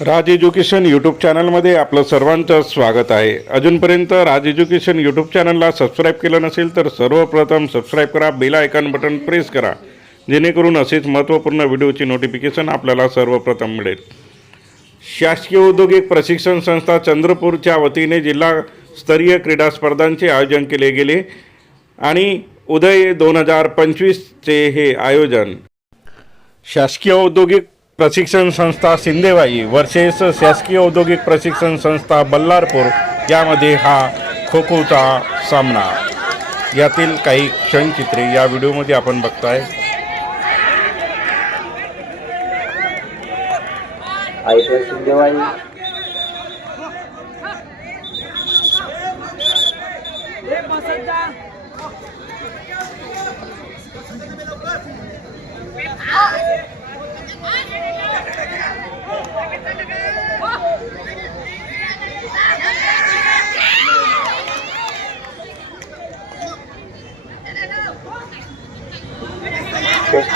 राज education YouTube चॅनलमध्ये आपलं सर्वांचं स्वागत आहे. अजूनपर्यंत राज एज्युकेशन यूट्यूब चॅनलला सबस्क्राईब केलं नसेल तर सर्वप्रथम सबस्क्राईब करा बेल आयकॉन बटन प्रेस करा. जेणेकरून असेच महत्त्वपूर्ण व्हिडिओची नोटिफिकेशन आपल्याला सर्वप्रथम मिळेल. शासकीय औद्योगिक प्रशिक्षण संस्था चंद्रपूरच्या वतीने जिल्हास्तरीय क्रीडा स्पर्धांचे आयोजन केले गेले आणि उदय दोन हजार पंचवीसचे हे आयोजन. शासकीय औद्योगिक प्रशिक्षण संस्था सिंदेवाई वर्सेस शासकीय औद्योगिक प्रशिक्षण संस्था बल्लारपूर यामध्ये हा खो खोचा सामना. यातील काही क्षणचित्रे या व्हिडिओमध्ये आपण बघताय. आयटीआय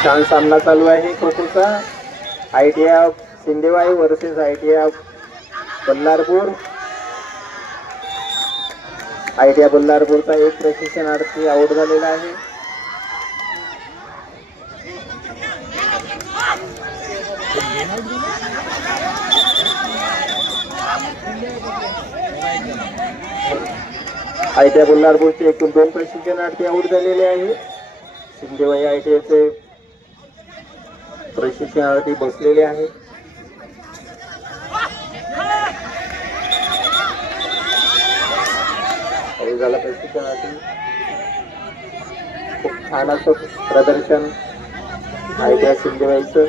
छान सामना चालू आहे kho खोचा ITI Shindewahi versus of Ballarpur. ITI बल्लारपूरचा एक प्रशिक्षणार्थी आउट झालेला आहे. आयटीआय बोलते एकूण दोन प्रशिक्षणार्थी आऊट झालेले आहे. शिंदेवाई आयटीआयचे प्रशिक्षणार्थी बसलेले आहे. काही प्रशिक्षणार्थी खूप छान असं प्रदर्शन आयटीआय शिंदेवाईचं.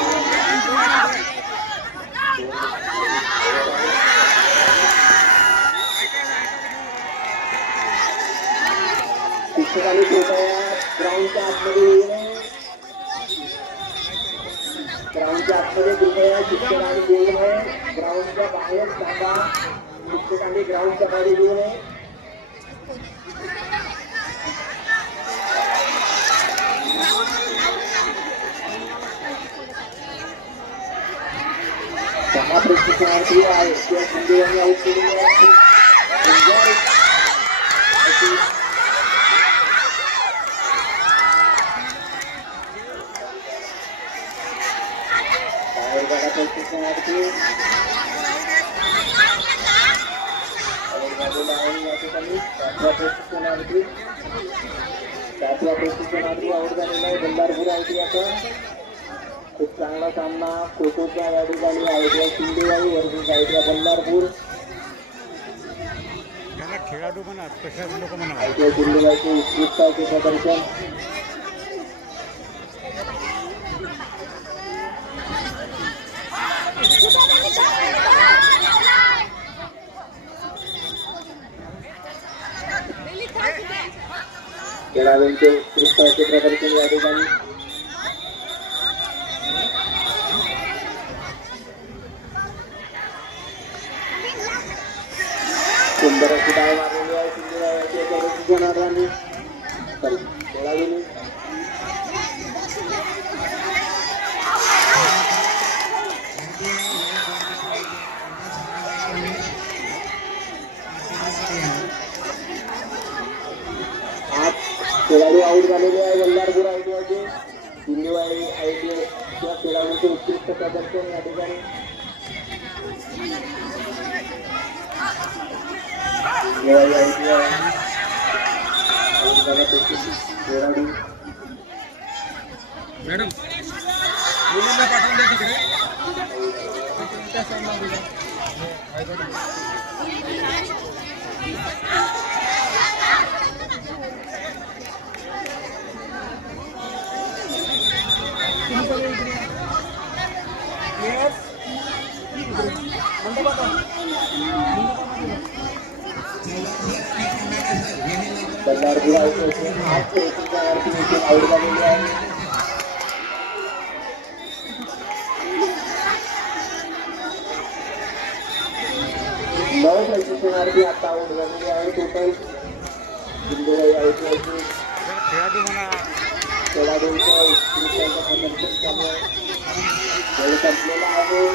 शिक्षकांनी कृपया ग्राउंडच्या आतमध्ये येऊ नये ग्राउंडच्या आतमध्ये कृपया शिक्षकांनी येऊ नये ग्राउंडच्या बाहेर थांबा शिक्षकांनी ग्राउंडच्या बाहेर येऊ नये दहा प्रशिक्षणार्थी आहेत त्या संदेहाने आउट केलेले आहेत Enjoy. बाहेर जागा प्रशिक्षणार्थी बाहेर बाजूला आहे या ठिकाणी सातवा प्रशिक्षणार्थी सातवा प्रशिक्षणार्थी आउट झालेला आहे बल्लारपूर आहे याचा खूप चांगला सामना. खोचा या ठिकाणी ITI Shindewahi versus ITI Ballarpur. खेळाडू म्हणा प्रशासन लोक म्हणा आयटीआय शिंदेवाईचे उत्कृष्टाचे प्रदर्शन. खेळाडूंचे उत्कृष्टाचे प्रदर्शन या ठिकाणी. सॉरी, खेळाडू आउट झालेले आहे वल्लारपूर आयटीआयचे. आय टी या खेळाडूचे उत्कृष्ट प्रदर्शन या ठिकाणी. दिल्लीवाई आयटीआय. खेळाडू मॅडम मुलांना पाठवून द्या तिकडे Yes. बल्लारपूर आउट देखील आउट झालेली आहे नऊ प्रेक्षकांवरती आता आऊट झालेली आहे टोटल जिंकलेली आयपीएलची जर संपलेला आहे.